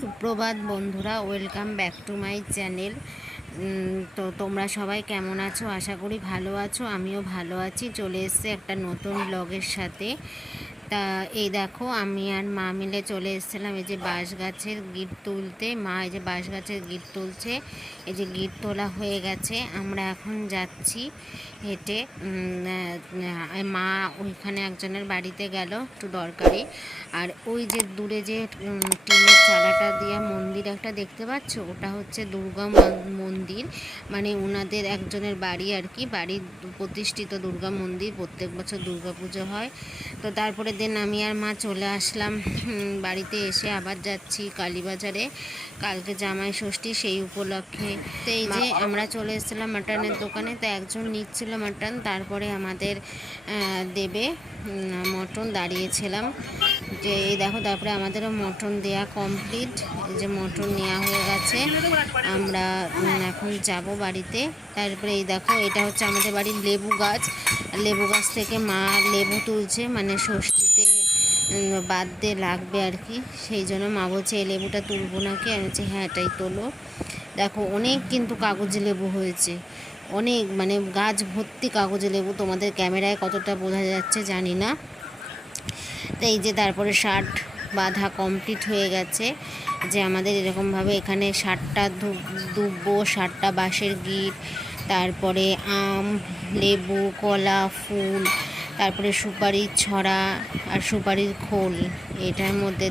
সুপ্রভাত বন্ধুরা, welcome back to my channel. তো তোমরা সবাই কেমন আছো? আশা করি ভালো আছো। আমিও ভালো আছি। চলে এসেছে একটা নতুন ব্লগের সাথে। তা এই দেখো, আমি আর মা মিলে চলে এসেছিলাম এই যে বাঁশ গাছের গিট তুলতে। মা এই যে বাঁশ গাছের গিট তুলছে। এই যে গিট তোলা হয়ে গেছে, আমরা এখন যাচ্ছি হেঁটে। মা ওইখানে একজনের বাড়িতে গেল একটু দরকারি। আর ওই যে দূরে যে টিনের চালাটা দিয়ে মন্দির একটা দেখতে পাচ্ছ, ওটা হচ্ছে দুর্গা মন্দির। মানে ওনাদের একজনের বাড়ি আর কি, বাড়ির প্রতিষ্ঠিত দুর্গা মন্দির। প্রত্যেক বছর দুর্গা পুজো হয়। তো তারপরে দিন আমি আর মা চলে আসলাম বাড়িতে। এসে আবার যাচ্ছি কালীবাজারে, কালকে জামাই ষষ্ঠী, সেই উপলক্ষে। তো এই যে আমরা চলে এসেছিলাম মাটনের দোকানে। তো একজন নিচ্ছিল মাটন, তারপরে আমাদের দেবে মটন। দাঁড়িয়েছিলাম যে এই দেখো, তারপরে আমাদেরও মটন দেয়া কমপ্লিট। এই যে মটন নেওয়া হয়ে গেছে, আমরা এখন যাব বাড়িতে। তারপরে এই দেখো, এটা হচ্ছে আমাদের বাড়ির লেবু গাছ। লেবু গাছ থেকে মা লেবু তুলছে, মানে ষষ্ঠীতে বাদ দিয়ে লাগবে আর কি। সেই জন্য মা বলছে এই লেবুটা তুলবো নাকি। আমি বলছি হ্যাঁ, এটাই তোলো। দেখো অনেক কিন্তু কাগজি লেবু হয়েছে, অনেক, মানে গাছ ভর্তি কাগজি লেবু। তোমাদের ক্যামেরায় কতটা বোঝা যাচ্ছে জানি না। তো এই যে তারপরে শার্ট বাঁধা কমপ্লিট হয়ে গেছে। যে আমাদের এরকমভাবে এখানে 60টা দুব্বো, 60টা বাঁশের গিট, তারপরে আম, লেবু, কলা, ফুল, তারপরে সুপারির ছড়া আর সুপারির খোল এটার মধ্যে।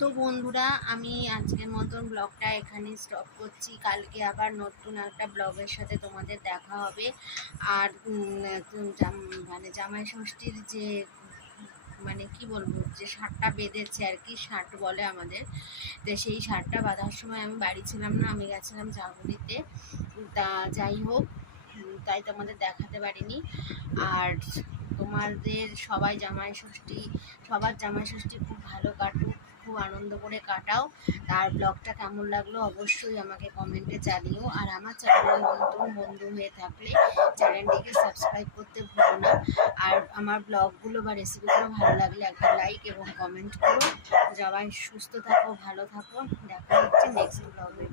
তো বন্ধুরা, আমি আজকের মতন ব্লগটা এখানে স্টপ করছি। কালকে আবার নতুন একটা ব্লগের সাথে তোমাদের দেখা হবে। আর মানে জামাই ষষ্ঠীর যে, মানে কি বলবো, যে শার্টটা বেঁধেছে আর কি, শার্ট বলে আমাদের। তো সেই শার্টটা বাঁধার সময় আমি বাড়ি ছিলাম না, আমি গেছিলাম জাগুলিতে। তা যাই হোক, তাই তোমাদের দেখাতে পারিনি। আর তোমাদের সবাই জামাই ষষ্ঠী, সবার জামাই ষষ্ঠী খুব ভালো কাটুক, খুব আনন্দ করে কাটাও। তার ব্লগটা কেমন লাগলো অবশ্যই আমাকে কমেন্টে জানিও। আর আমার চ্যানেলের নতুন বন্ধু হয়ে থাকলে চ্যানেলটিকে সাবস্ক্রাইব করতে ভুলো না। আর আমার ব্লগগুলো বা রেসিপিগুলো ভালো লাগলে একটা লাইক এবং কমেন্ট করো। সবাই সুস্থ থাকো, ভালো থাকো। দেখা হচ্ছে নেক্সট ব্লগে।